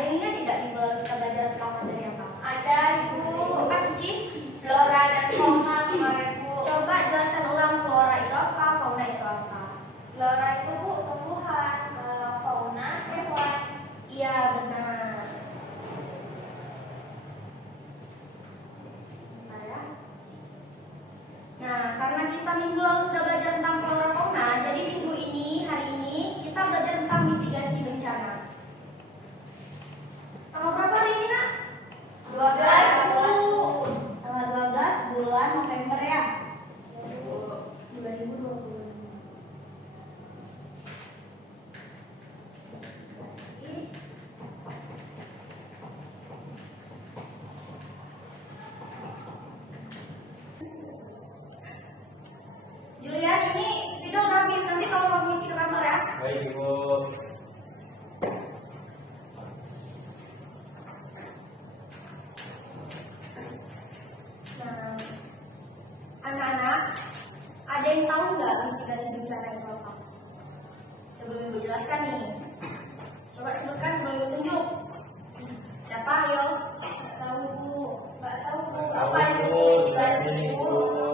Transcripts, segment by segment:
Ada yang ingat tidak minggu lalu kita belajar tentang materi apa? Ada Ibu. Apa Suci? Flora dan fauna kemarin Bu. Coba jelaskan ulang, flora itu apa, fauna itu apa? Flora itu Bu tumbuhan, kalau fauna hewan. Iya benar. Sebentar ya. Nah, karena kita minggu lalu sudah belajar tentang flora fauna, jadi minggu ini, hari ini kita belajar tentang mitigasi bencana. Tanggal berapa hari ini, Nak? 12 Bu. Tanggal 12 bulan November ya? 2020. Julian, ini spidol udah habis, nanti kalau mau isi ke kantor ya. Baik, Ibu. Nah, anak-anak, ada yang tahu nggak mitigasi bencana itu apa? Sebelum Ibu jelaskan nih, coba sebutkan sebelum Ibu tunjuk. Siapa? Ayo. Nggak tahu Bu. Nggak tahu Bu. Tahu, Apa yang Bu. mitigasi Ini, Bu? Bu.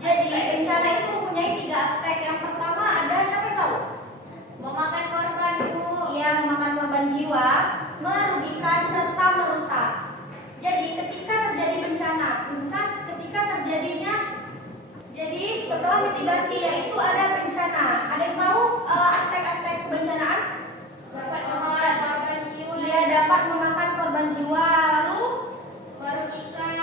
Jadi bencana itu mempunyai 3 aspek. Yang pertama ada siapa yang tahu? Memakan korban Bu. Yang memakan korban jiwa, merugikan serta merusak. Jadi ketika terjadi bencana, misal ketika terjadinya, jadi setelah mitigasi yaitu ada bencana. Ada yang tahu aspek-aspek kebencanaan? Dapat memakan korban jiwa. Ia dapat memakan korban jiwa, lalu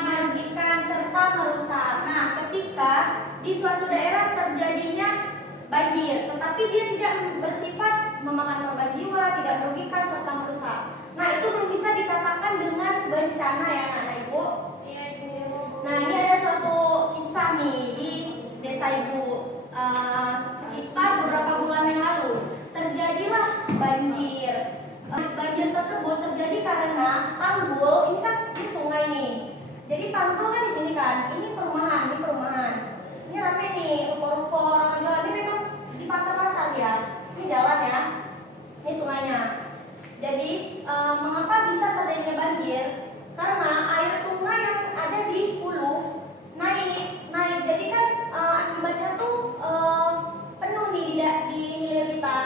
Merugikan serta merusak. Nah, ketika di suatu daerah terjadinya banjir, tetapi dia tidak bersifat memakan korban jiwa, tidak merugikan serta merusak. Nah, itu belum bisa dikatakan dengan bencana ya anak-anak Ibu. Iya Bu. Nah, ini ada suatu kisah nih di desa Ibu. Sekitar beberapa bulan yang lalu terjadilah banjir. Banjir tersebut terjadi karena tanggul, ini kan di sungai nih. Jadi tanggul kan di sini kan, ini perumahan. Ini rame nih, ruko-ruko, orang jualan. Ini memang di pasar-pasar ya. Ini jalan ya, ini sungainya. Jadi mengapa bisa terjadinya banjir? Karena air sungai yang ada di hulu naik. Jadi kan akibatnya tuh penuh nih di hilir kita.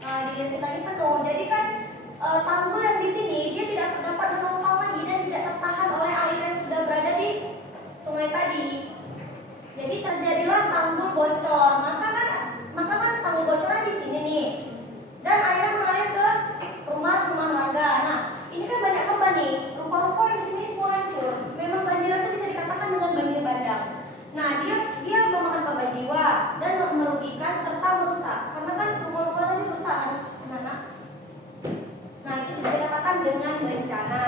Di hilir kita ini penuh. Jadi kan tanggul yang di sini dia tidak dapat menopang lagi dan tidak tertahan oleh air yang sudah berada di sungai tadi. Jadi terjadilah tanggul bocor. Maka kan tanggul bocornya di sini nih. Dan airnya mengalir ke rumah-rumah warga. Nah, ini kan banyak korban nih. Ruko-ruko yang di sini semua hancur. Memang banjir itu bisa dikatakan dengan banjir bandang. Nah, dia memakan korban jiwa dan merugikan serta merusak. Karena kan ruko-ruko tadi rusak kan, anak-anak. Nah, itu bisa dikatakan dengan bencana.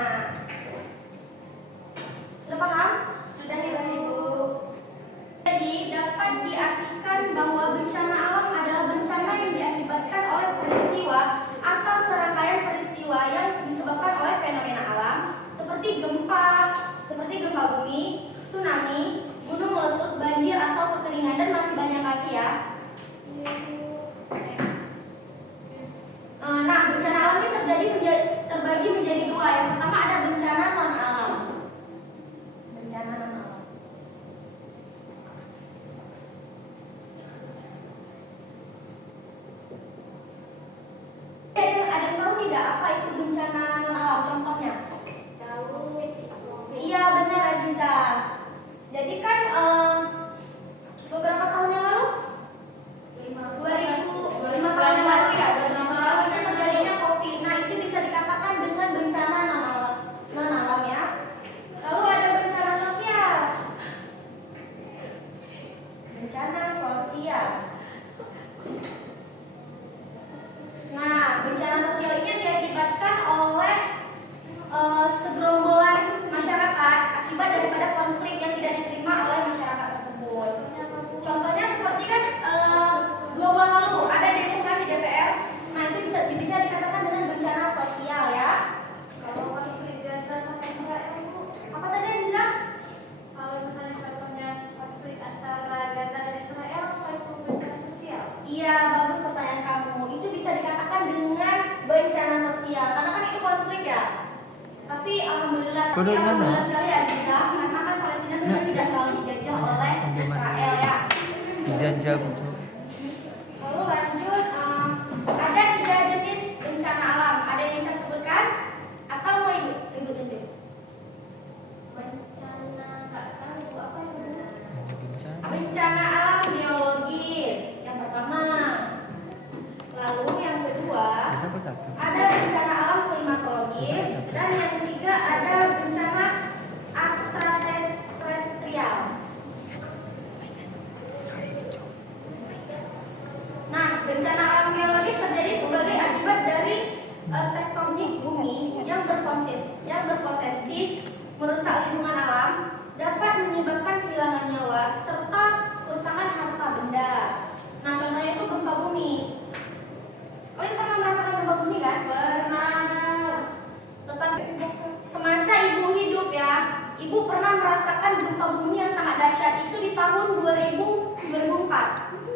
Sudah paham? Sudah ya Ibu. Jadi dapat diartikan bahwa bencana alam adalah bencana yang diakibatkan oleh peristiwa atau serangkaian peristiwa yang disebabkan oleh fenomena alam seperti gempa bumi, tsunami, gunung meletus, banjir atau kekeringan dan masih banyak lagi ya. Nah, bencana alam ini terbagi menjadi 2. Yang pertama ada bencana non alam. Bencana non alam. Ada yang tahu tidak apa itu bencana non alam? Contohnya? Tahu. Iya benar Aziza. Jadi kan beberapa tahun yang lalu, 5 tahun yang lalu ya, 2019 itu terjadinya COVID. Nah, itu bisa dikatakan dengan bencana non alam ya. Lalu ada bencana sosial. Bencana sosial. Nah, bencana sosial ini diakibatkan oleh konflik ya. Tapi alhamdulillah sekali Azizah, karena kan Palestina sudah tidak terlalu dijajah oleh Israel ya. Dijajah betul. Lalu lanjut, ada 3 jenis bencana alam. Ada yang bisa sebutkan? Atau mau ibu tunjuk? Bencana nggak tahu apa itu. Bencana alam biologis yang pertama. Lalu yang kedua, ada bencana alam klimatologis, dan yang ketiga ada bencana ekstraterestrial. Nah, bencana alam biologis terjadi sebagai akibat dari tektonik bumi yang berpotensi merusak lingkungan alam, dapat menyebabkan kehilangan nyawa serta kerusakan harta benda. Nah, contohnya itu gempa bumi. Kalian pernah merasakan gempa bumi kan? Pernah. Tetapi semasa ibu hidup ya, ibu pernah merasakan gempa bumi yang sangat dahsyat itu di tahun 2004.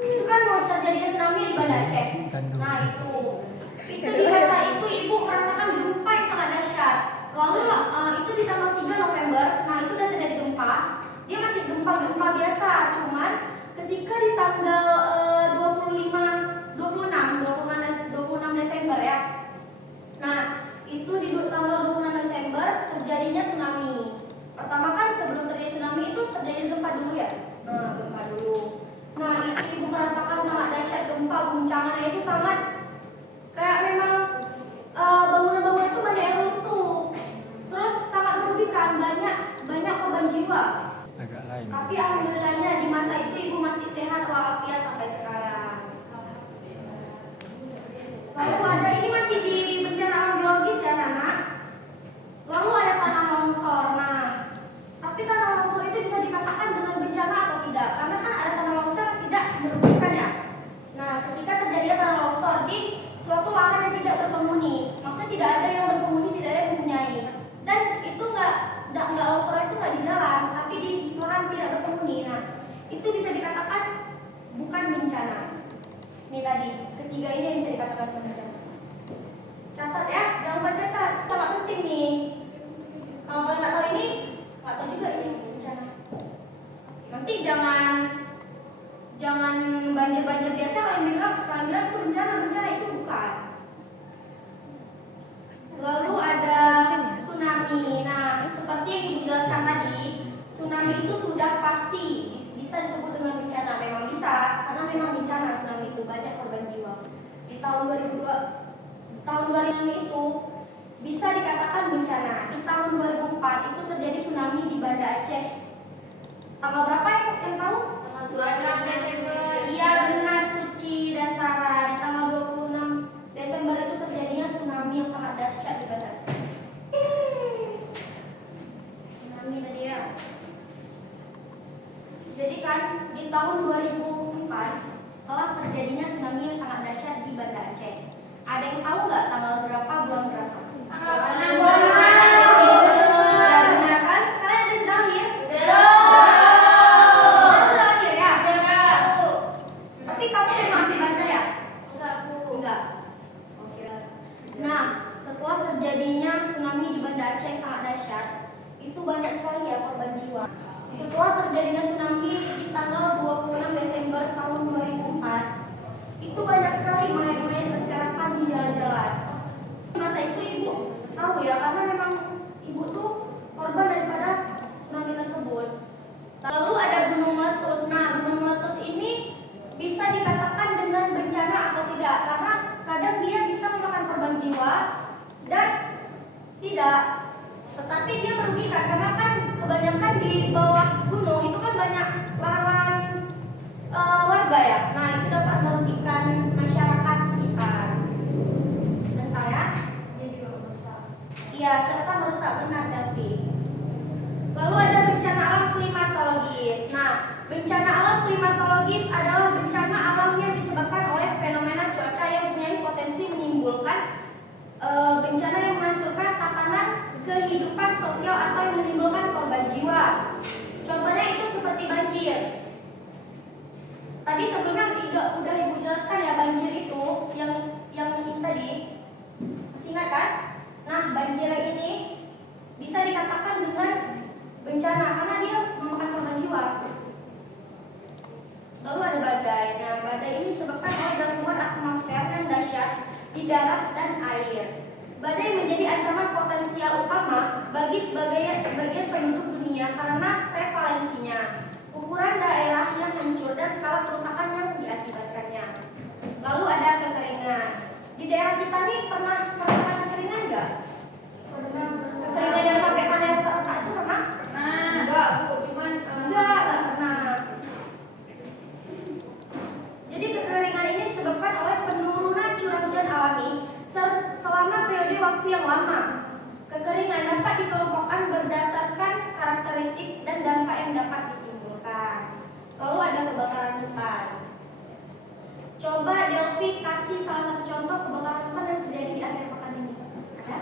Itu kan mau terjadi tsunami di Banda Aceh. Nah itu di masa itu ibu merasakan gempa yang sangat dahsyat. Lalu itu di tanggal 3 November. Nah itu udah terjadi gempa. Dia masih gempa biasa, cuman ketika di tanggal 26 Desember ya. Nah itu di tanggal 26 Desember terjadinya tsunami. Pertama kan sebelum terjadi tsunami itu terjadi gempa dulu ya. Gempa dulu. Nah itu ibu merasakan sangat dahsyat gempa, guncangannya itu sangat kayak memang bangunan-bangunan itu banyak yang runtuh. Terus sangat merugikan, banyak korban jiwa. Agak lain. Tapi alhamdulillahnya di masa itu ibu masih sehat walafiat sampai sekarang. Lalu ada ini masih di bencana alam biologis ya Nana. Lalu ada tanah longsor. Nah, tapi tanah longsor itu bisa dikatakan dengan bencana atau tidak? Karena kan ada tanah longsor yang tidak merugikan ya. Nah, ketika terjadi tanah longsor di suatu lahan yang tidak berpenghuni, maksudnya tidak ada yang berpenghuni, tidak ada yang mempunyai. Dan itu nggak longsor itu nggak di jalan, tapi di lahan tidak berpenghuni. Nah, itu bisa dikatakan bukan bencana. Ini tadi, ketiga ini yang bisa dikatakan bencana. Catat ya, jangan lupa catat, sangat penting nih. Kalau kalian nggak tahu ini, nggak tahu juga ini bencana. Nanti jangan banjir biasa kalian bilang itu bencana itu bukan. Lalu ada tsunami. Nah, seperti yang ibu jelaskan tadi, tsunami itu sudah pasti bisa disebut dengan bencana. Memang bisa, karena memang bencana tsunami itu banyak korban jiwa. Di tahun 2000 itu bisa dikatakan bencana. Di tahun 2004 itu terjadi tsunami di Banda Aceh. Tanggal berapa yang tahu? Tanggal 26 Desember. Iya benar Suci dan Sarah. Di tanggal 26 Desember itu terjadinya tsunami yang sangat dahsyat di Banda Aceh. Tsunami tadi ya. Jadi kan di tahun 2004 telah terjadinya tsunami yang sangat dahsyat di Banda Aceh. Ada yang tahu nggak tanggal berapa, bulan berapa? Tanggal 6 bulan. Benar kan? Kalian ada sudah lahir? Tapi kamu memang di Banda ya? Enggak, Bu. Enggak. Oke. Nah, setelah terjadinya tsunami di Banda Aceh yang sangat dahsyat, itu banyak sekali ya korban jiwa. Setelah terjadinya tsunami di tanggal 26 Desember tahun 2004, itu banyak sekali mayat-mayat berserakan di jalan-jalan. Masa itu ibu tahu ya, karena memang ibu tuh korban daripada tsunami tersebut. Lalu ada gunung meletus. Nah, gunung meletus ini bisa dikatakan dengan bencana atau tidak, karena kadang dia bisa memakan korban jiwa dan tidak, tetapi dia merugikan karena kan kebanyakan di bawah gunung itu kan banyak lahan warga ya. Nah itu dapat merugikan masyarakat sekitar. Sebentar ya. Dia juga merusak. Iya, serta merusak, benar Delvi. Lalu ada bencana alam klimatologis. Nah, bencana alam klimatologis adalah bencana alam yang disebabkan oleh fenomena cuaca yang mempunyai potensi menimbulkan bencana yang menghasilkan tatanan kehidupan sosial atau yang menimbulkan korban jiwa. Contohnya itu seperti banjir. Tadi sebelumnya udah ibu jelaskan ya, banjir itu yang ini tadi, masih ingat kan? Nah, banjir ini bisa dikatakan dengan bencana karena dia memakan korban jiwa. Lalu ada badai. Nah, badai ini disebabkan oleh gangguan atmosfer yang dahsyat di darat dan air. Badai menjadi ancaman potensial utama bagi sebagian penduduk dunia karena prevalensinya, ukuran daerah yang hancur dan skala kerusakan yang diakibatkannya. Lalu ada kekeringan. Di daerah kita nih pernah merasakan kekeringan nggak? Pernah. Kekeringan yang sampai tanah retak itu pernah? Enggak, Bu, cuman Enggak pernah. Jadi kekeringan ini disebabkan oleh penurunan curah hujan alami selama periode waktu yang lama. Kekeringan dapat dikelompokkan berdasarkan karakteristik dan dampak yang dapat ditimbulkan. Lalu ada kebakaran hutan. Coba Delvi kasih salah satu contoh kebakaran hutan yang terjadi di akhir pekan ini. Ada?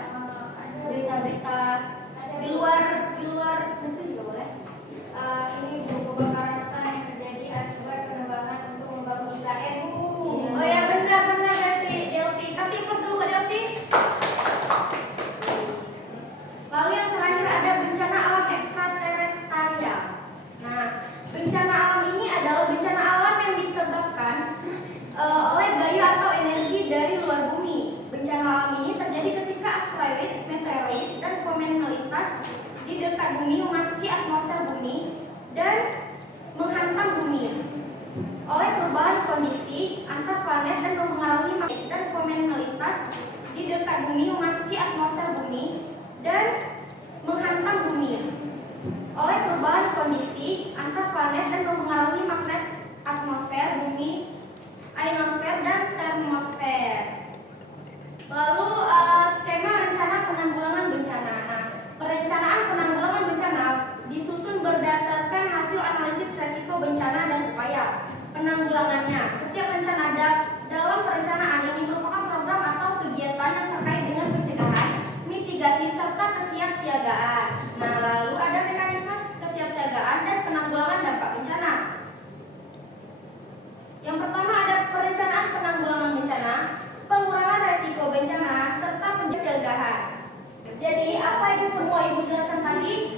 Berita-berita di luar negeri juga boleh. ini Bu, kebakaran hutan yang terjadi akibat penebangan untuk membangun IKN, Bu. Oh ya benar Delvi. Kasih plus dulu ke Delvi. Lalu yang terakhir ada bencana alam ekstraterestrial. Nah, bencana alam ini adalah bencana alam yang disebabkan oleh gaya atau energi dari luar bumi. Bencana alam ini terjadi ketika asteroid, meteoroid, dan komet melintas di dekat bumi memasuki atmosfer bumi dan menghantam bumi. Oleh perubahan kondisi antar planet dan mempengaruhi dan komet melintas di dekat bumi memasuki atmosfer bumi dan menghantam bumi. Oleh perubahan kondisi antar planet dan mempengaruhi magnet atmosfer bumi, ionosfer dan termosfer. Lalu skema rencana penanggulangan bencana. Nah, perencanaan penanggulangan bencana disusun berdasarkan hasil analisis resiko bencana dan upaya penanggulangannya. Setiap rencana dalam perencanaan ini merupakan program atau kegiatan yang terkait dengan pencegahan, mitigasi serta kesiapsiagaan. Nah, lalu ada mekanisme kesiapsiagaan dan penanggulangan dampak bencana. Yang pertama ada perencanaan penanggulangan bencana, pengurangan resiko bencana serta pencegahan. Jadi apa yang semua Ibu jelaskan tadi